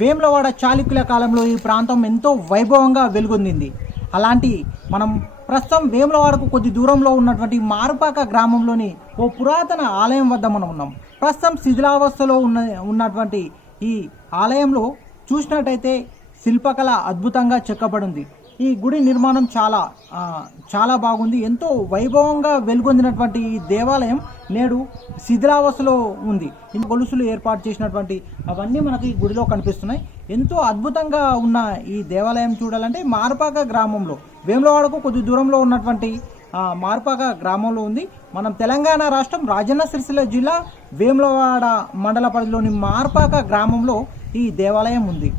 వేములవాడ చాళుక్యుల కాలంలో ఈ ప్రాంతం ఎంతో వైభవంగా వెలుగొందింది. అలాంటి మనం ప్రస్తుతం వేములవాడకు కొద్ది దూరంలో ఉన్నటువంటి మారుపాక గ్రామంలోని ఓ పురాతన ఆలయం వద్ద మనం ఉన్నాం. ప్రస్తుతం శిథిలావస్థలో ఉన్నటువంటి ఈ ఆలయంలో చూసినట్టయితే శిల్పకళ అద్భుతంగా చెక్కబడింది. ఈ గుడి నిర్మాణం చాలా బాగుంది. ఎంతో వైభవంగా వెలుగొందినటువంటి ఈ దేవాలయం నేడు శిథిలావస్థలో ఉంది. గొలుసులు ఏర్పాటు చేసినటువంటి అవన్నీ మనకి ఈ గుడిలో కనిపిస్తున్నాయి. ఎంతో అద్భుతంగా ఉన్న ఈ దేవాలయం చూడాలంటే మారుపాక గ్రామంలో, వేములవాడకు కొద్ది దూరంలో ఉన్నటువంటి మారుపాక గ్రామంలో ఉంది. మనం తెలంగాణ రాష్ట్రం రాజన్న సిరిసిల్ల జిల్లా వేములవాడ మండల పరిధిలోని మారుపాక గ్రామంలో ఈ దేవాలయం ఉంది.